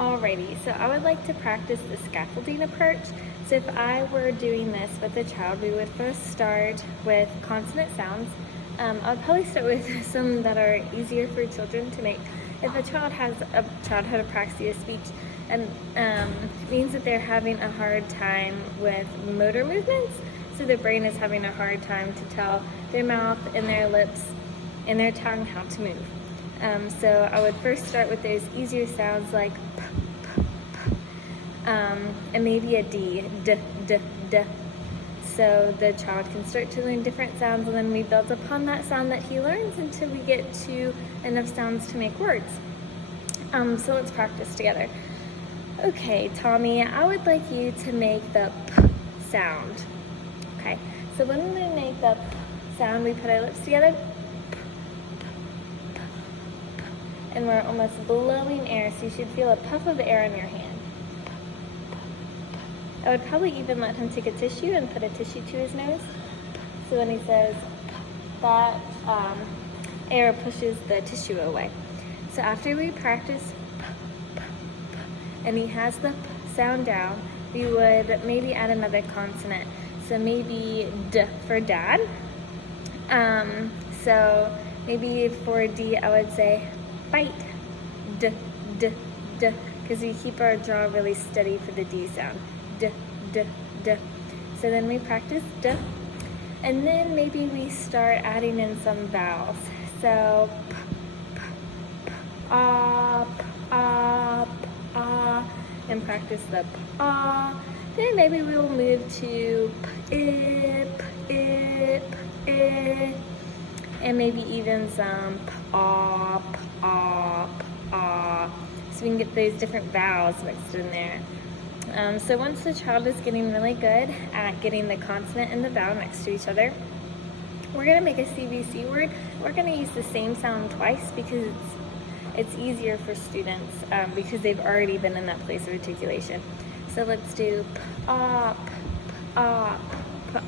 Alrighty, so I would like to practice the scaffolding approach. So if I were doing this with a child, we would first start with consonant sounds. I would probably start with some that are easier for children to make. If a child has a childhood apraxia speech, and it means that they're having a hard time with motor movements, so their brain is having a hard time to tell their mouth and their lips and their tongue how to move. So I would first start with those easier sounds like p, p, p, and maybe a D, d, d, d. So the child can start to learn different sounds, and then we build upon that sound that he learns until we get to enough sounds to make words. So let's practice together. Okay, Tommy, I would like you to make the p sound. Okay, so when we make the p sound, we put our lips together. And we're almost blowing air, so you should feel a puff of air in your hand. I would probably even let him take a tissue and put a tissue to his nose. So when he says that, air pushes the tissue away. So after we practice and he has the sound down, we would maybe add another consonant. So maybe D for dad. So maybe for D, I would say bite, d, d, d, because we keep our jaw really steady for the D sound, d, d, d. So then we practice d, and then maybe we start adding in some vowels. So p, p, p, ah, p, ah, p, ah, and practice the p, ah. Then maybe we'll move to p, I, p, I, and maybe even some p, ah, p, ah, p, ah, so we can get those different vowels mixed in there. So once the child is getting really good at getting the consonant and the vowel next to each other, we're going to make a CVC word. We're going to use the same sound twice because it's easier for students because they've already been in that place of articulation. So let's do pop, pop,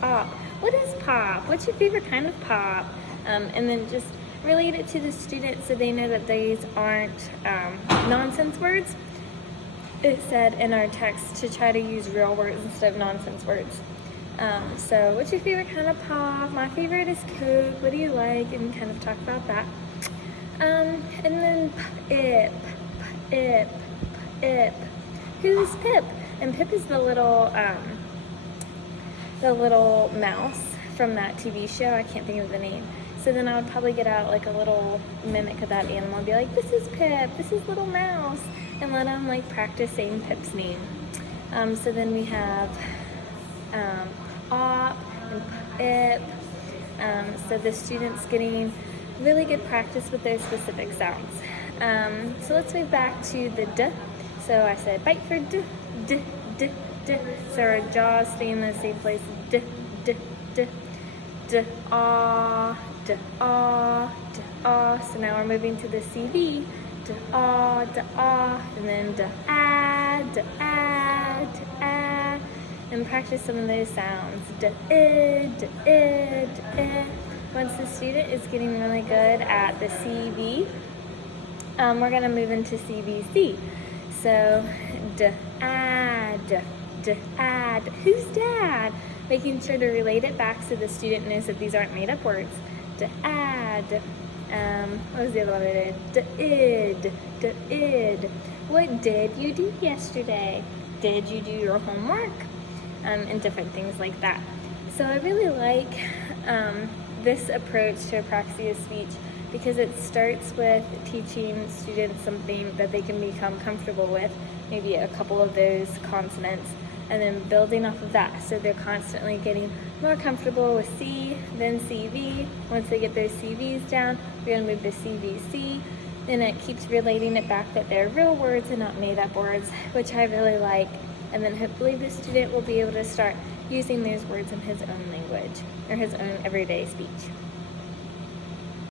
pop. What is pop? What's your favorite kind of pop? And then just relate it to the student so they know that these aren't nonsense words. It said in our text to try to use real words instead of nonsense words. So what's your favorite kind of pop? My favorite is Coke. What do you like? And kind of talk about that. And then Pip, Pip, Pip. Who's Pip? And Pip is the little mouse from that TV show. I can't think of the name. So then I would probably get out like a little mimic of that animal and be like, this is Pip, this is Little Mouse, and let them like practice saying Pip's name. So then we have Pop and Pip. So the student's getting really good practice with those specific sounds. So let's move back to the D. So I said bite for D, D, D, D. So our jaws stay in the same place, D, D, D, D, ah, D, ah, D, ah. So now we're moving to the CV, D, ah, and then D, ah, D, ah, D, ah. And practice some of those sounds, D, I, D, I, D, I. Once the student is getting really good at the CV, we're going to move into CVC. So, dad, dad. Who's dad? Making sure to relate it back so the student knows that these aren't made up words. Dad. What was the other one? Did. What did you do yesterday? Did you do your homework? And different things like that. So I really like this approach to apraxia speech because it starts with teaching students something that they can become comfortable with, maybe a couple of those consonants, and then building off of that. So they're constantly getting more comfortable with C, then CV. Once they get those CVs down, we're going to move to CVC. Then it keeps relating it back that they're real words and not made up words, which I really like. And then hopefully the student will be able to start using those words in his own language or his own everyday speech.